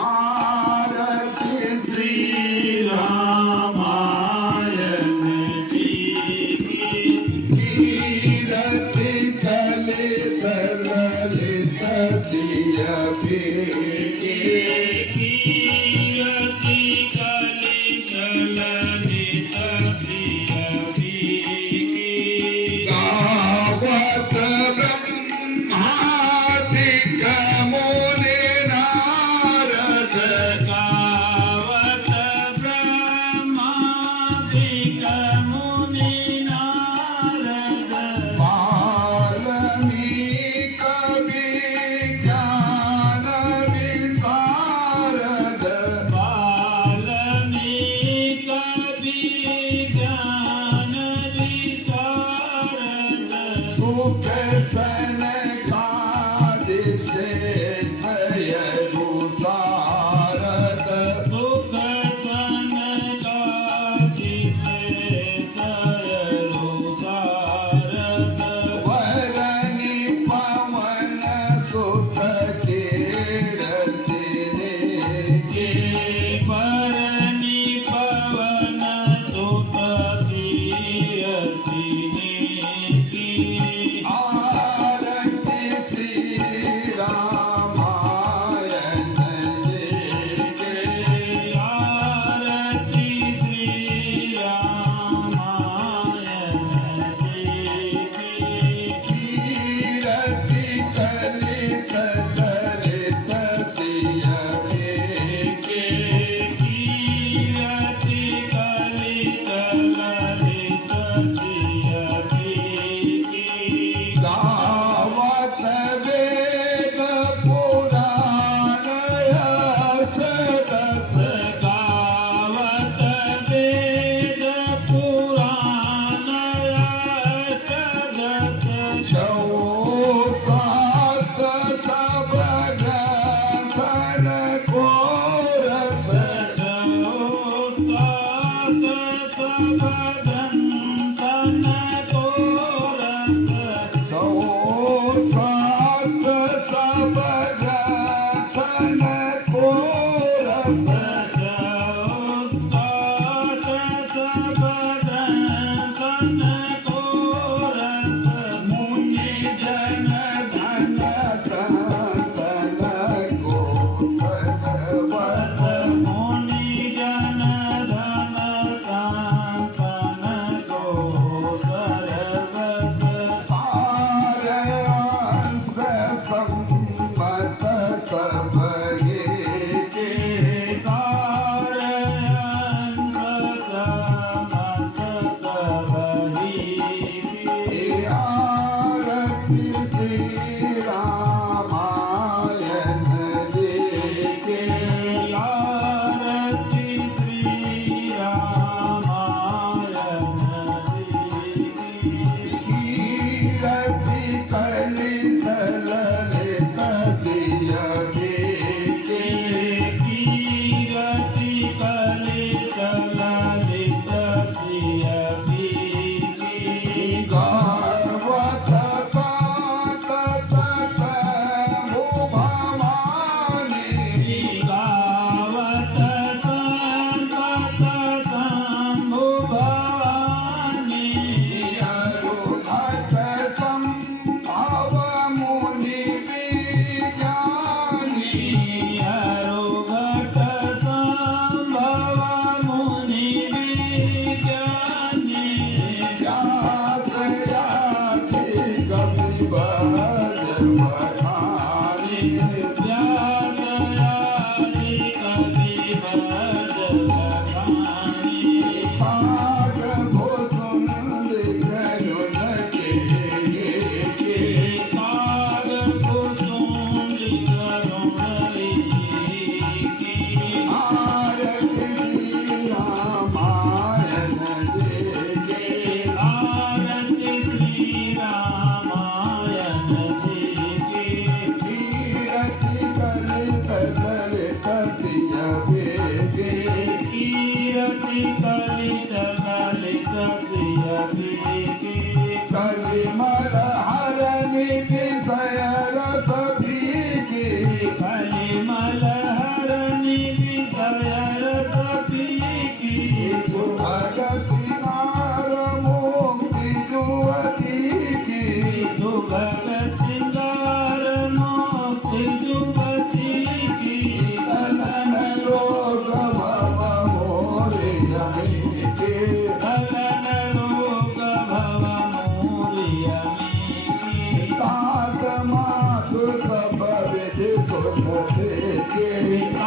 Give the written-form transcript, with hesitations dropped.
आरती श्री रामायण की कीरति चलित ललित सिय बेटी कीरति चलित ललित सिय बेटी गावत ब्रह्मादिक मुनि नारद गावत ब्रह्मादिक मुनि नारद वाल्मीकि विज्ञान विशारद वाल्मीकि विज्ञान विशारद सुख सनकादिसे जय भूषारद सुख सनकादिसे जय भूषारद वरनि पवन सुत कीरति के वरनि पवन सुत कीरति आरती श्री रामायण के आरती श्री रामायण कीरति चलित चलित सिय बेटी कीरति चलित ललित सिय बेटी गावत वेद पुराण अष्टदश गावत वेद पुराण अष्टदश चौसात सब ग्रंथन कोरस चौसात सब ग्रंथन कोरस चौसात सब ग्रंथन कोरस चौसात सब ग्रंथन कोरस मुनि जन धन संतन को सर्वस मुनि जन धन संतन को सर्वस सारंस सम्मत सब ये के सारंस सम्मत सब ये के आरती श्री रामायण जी के आरती श्री रामायण जी कीरति चलित ललित सिय बेटी कीरति चलित ललित सिय बेटी गावत सात शंभु भवानी गावत सात शंभु भवानी अरुघट संभव मुनि विज्ञानी अरुघट संभव मुनि विज्ञानी व्यास याति कवि बखानी व्यास याति कवि बखानी भाग भूषुंड गरुड़ के भाग भूषुंड गरुड़ की आरती रामायण जी के आरती श्री रामायण जी के कीरति चलित सुख विधि सुख के